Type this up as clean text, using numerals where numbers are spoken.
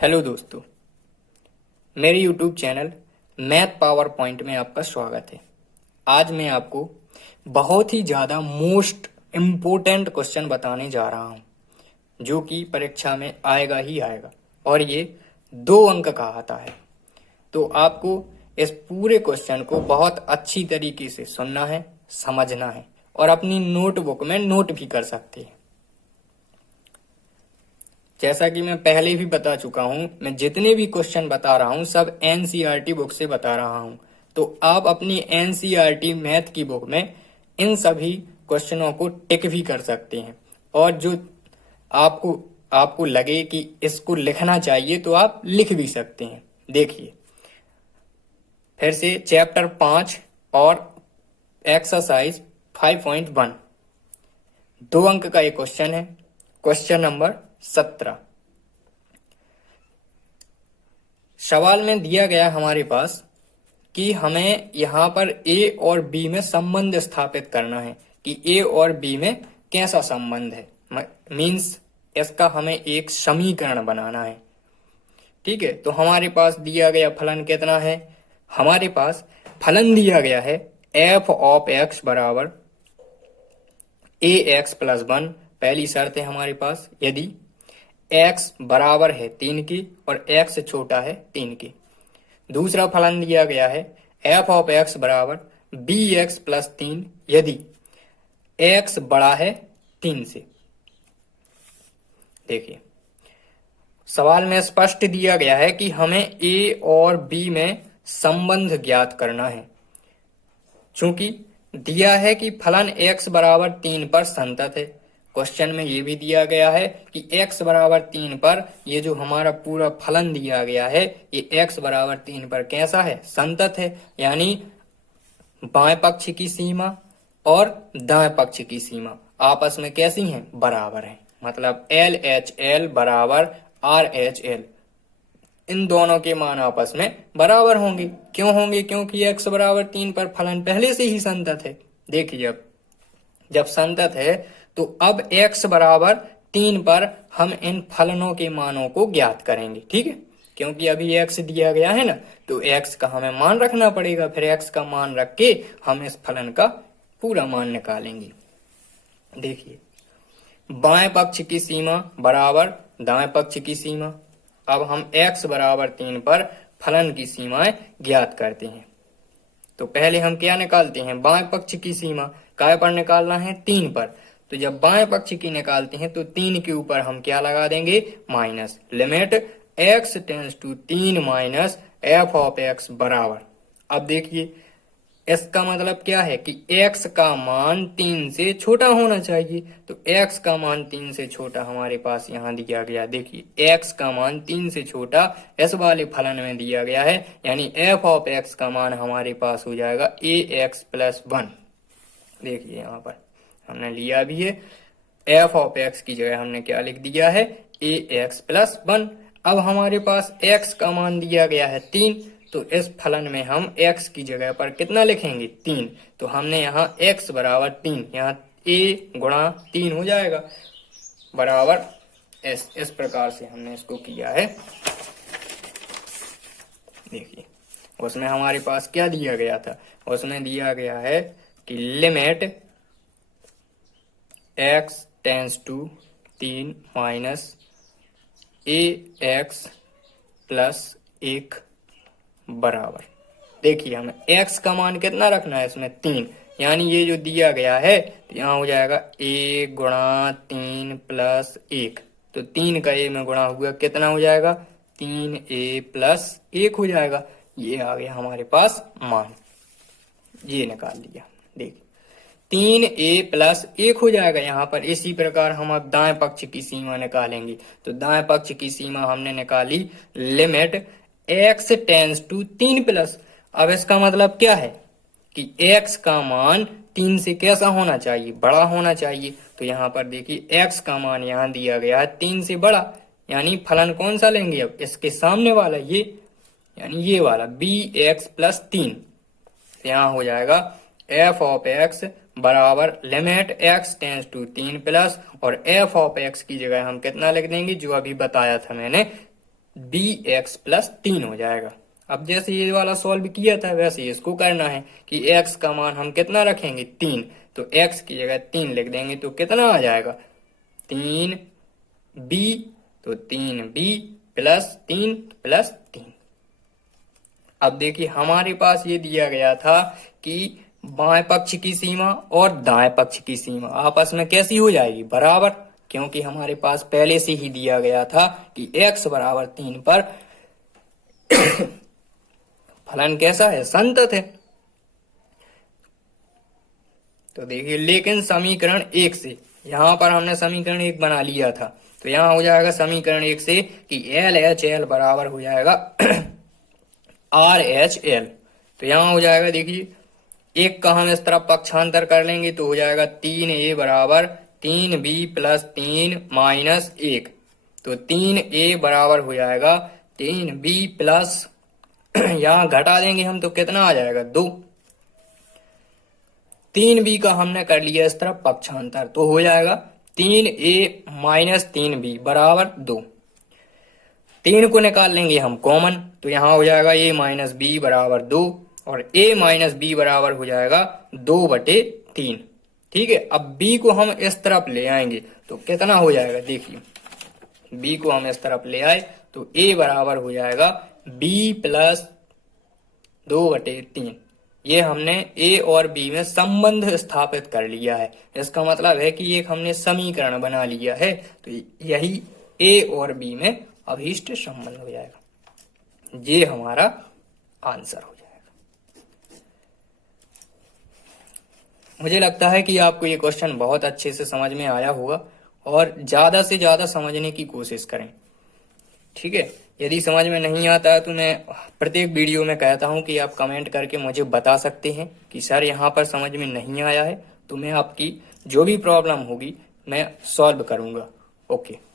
Hello दोस्तों, मेरे YouTube channel math power point में आपका स्वागत है। आज मैं आपको बहुत ही ज़्यादा मोस्ट इम्पोर्टेंट क्वेश्चन बताने जा रहा हूँ, जो कि परीक्षा में आएगा ही आएगा और ये 2 अंक का आता है। तो आपको इस पूरे क्वेश्चन को बहुत अच्छी तरीके से सुनना है, समझना है और अपनी नोटबुक में नोट भी कर सकते हैं। जैसा कि मैं पहले भी बता चुका हूं, मैं जितने भी क्वेश्चन बता रहा हूं सब एनसीईआरटी बुक से बता रहा हूं। तो आप अपनी एनसीईआरटी मैथ की बुक में इन सभी क्वेश्चनों को टिक भी कर सकते हैं और जो आपको आपको लगे कि इसको लिखना चाहिए तो आप लिख भी सकते हैं। देखिए फिर से चैप्टर 5 और एक्सरसाइज 5.1 2 अंक का एक क्वेश्चन है। Question number 17। सवाल में दिया गया हमारे पास कि हमें यहाँ पर ए और बी में संबंध स्थापित करना है कि ए और बी में कैसा संबंध है। मीन्स इसका हमें एक समीकरण बनाना है। ठीक है, तो हमारे पास दिया गया फलन कितना है? हमारे पास फलन दिया गया है एफ ऑफ एक्स बराबर ए एक्स प्लस 1। पहली शर्त है हमारे पास, यदि x बराबर है 3 की और x छोटा है 3 की। दूसरा फलन दिया गया है f ऑफ x बराबर बी एक्स प्लस 3 यदि x बड़ा है 3 से। देखिए सवाल में स्पष्ट दिया गया है कि हमें a और b में संबंध ज्ञात करना है। चूंकि दिया है कि फलन x बराबर 3 पर संतत है। क्वेश्चन में ये भी दिया गया है कि x बराबर 3 पर ये जो हमारा पूरा फलन दिया गया है ये x बराबर 3 पर कैसा है? संतत है। यानी बाएं पक्ष की सीमा और दाएं पक्ष की सीमा आपस में कैसी हैं? बराबर हैं। मतलब LHL बराबर RHL, इन दोनों के मान आपस में बराबर होंगे। क्यों होंगे? क्योंकि x बराबर 3 पर फलन पहले से ही संतत है। देखिए जब संतत है तो अब x बराबर 3 पर हम इन फलनों के मानों को ज्ञात करेंगे। ठीक है, क्योंकि अभी x दिया गया है ना, तो x का हमें मान रखना पड़ेगा। फिर x का मान रख के हम इस फलन का पूरा मान निकालेंगे। देखिए बाएं पक्ष की सीमा बराबर दाएं पक्ष की सीमा। अब हम x बराबर 3 पर फलन की सीमाएं ज्ञात करते हैं। तो पहले हम क्या निकालते हैं? बाएं पक्ष की सीमा। काय पर निकालना है? 3 पर। तो जब बाएं पक्ष की निकालते हैं तो 3 के ऊपर हम क्या लगा देंगे? Minus. Limit x tends to 3 minus f of x बराबर। अब देखिए इसका मतलब क्या है कि x का मान 3 से छोटा होना चाहिए। तो x का मान 3 से छोटा हमारे पास यहाँ दिया गया। देखिए x का मान 3 से छोटा इस वाले फलन में दिया गया है। यानी f ऑफ x का मान हमारे पास हो जाएगा ax प्लस 1। देखिए यहाँ पर हमने लिया भी है, f ऑफ x की जगह हमने क्या लिख दिया है? ax plus 1। अब हमारे पास x का मान दिया गया है 3, तो इस फलन में हम x की जगह पर कितना लिखेंगे? 3। तो हमने यहाँ x बराबर 3, यहाँ a गुणा 3 हो जाएगा बराबर इस प्रकार से हमने इसको किया है। देखिए उसमें हमारे पास क्या दिया गया था? उसमें दिया गया है कि limit x tends to 3 minus ax plus 1 बराबर। देखिए हमें x का मान कितना रखना है? इसमें 3। यानी ये जो दिया गया है तो यहाँ हो जाएगा a गुणा 3 प्लस 1। तो 3 का a में गुणा हुआ कितना हो जाएगा? 3a प्लस 1 हो जाएगा। ये आ गया हमारे पास मान, ये निकाल लिया। देखिए 3a प्लस 1 हो जाएगा यहाँ पर। इसी प्रकार हम अब दाएं पक्ष की सीमा निकालेंगे। तो दाएं पक्ष की सीमा हमने निकाली limit x tends to 3 plus. अब इसका मतलब क्या है कि x का मान 3 से कैसा होना चाहिए? बड़ा होना चाहिए। तो यहाँ पर देखिए x का मान यहाँ दिया गया है 3 से बड़ा। यानी फलन कौन सा लेंगे? अब इसके सामने वाला ये, यानी ये वाला bx प्लस 3। यहाँ हो जाएगा f ऑफ x बराबर limit x tends to 3 plus और f ऑफ x की जगह हम कितना लिख देंगे? जो अभी बताया था मैंने बी एक्स प्लस 3 हो जाएगा। अब जैसे ये वाला सॉल्व किया था वैसे इसको करना है कि x का मान हम कितना रखेंगे 3, तो x की जगह 3 लिख देंगे तो कितना आ जाएगा 3b, तो 3b प्लस 3। अब देखिए हमारे पास ये दिया गया था कि बाएं पक्ष की सीमा और दाएं पक्ष की सीमा आपस में कैसी हो जाएगी, बराबर, क्योंकि हमारे पास पहले से ही दिया गया था कि x बराबर 3 पर फलन कैसा है, संतत है। तो देखिए लेकिन समीकरण 1 से, यहां पर हमने समीकरण 1 बना लिया था, तो यहां हो जाएगा समीकरण 1 से कि एल एच एल बराबर हो जाएगा आर एच एल। तो यहां हो जाएगा देखिए एक का हम इस तरफ पक्षांतर कर लेंगे तो हो जाएगा 3a बराबर 3b प्लस 3 माइनस 1, तो 3a बराबर हो जाएगा 3b प्लस यहां घटा देंगे हम तो कितना आ जाएगा 2। 3b का हमने कर लिया इस तरफ पक्षांतर तो हो जाएगा 3a माइनस 3b बराबर 2। 3 को निकाल लेंगे हम कॉमन तो यहां हो जाएगा a माइनस बी बराबर 2 और a माइनस बी बराबर हो जाएगा 2/3। ठीक है, अब b को हम इस तरफ ले आएंगे तो कितना हो जाएगा, देखिए b को हम इस तरफ ले आए तो a बराबर हो जाएगा b प्लस 2/3। ये हमने a और b में संबंध स्थापित कर लिया है, इसका मतलब है कि एक हमने समीकरण बना लिया है, तो यही a और b में अभीष्ट संबंध हो जाएगा, ये हमारा आंसर हो जाएगा। मुझे लगता है कि आपको ये क्वेश्चन बहुत अच्छे से समझ में आया होगा और ज्यादा से ज्यादा समझने की कोशिश करें। ठीक है, यदि समझ में नहीं आता है तो मैं प्रत्येक वीडियो में कहता हूं कि आप कमेंट करके मुझे बता सकते हैं कि सर यहाँ पर समझ में नहीं आया है, तो मैं आपकी जो भी प्रॉब्लम होगी मैं सॉल्व करूंगा। ओके।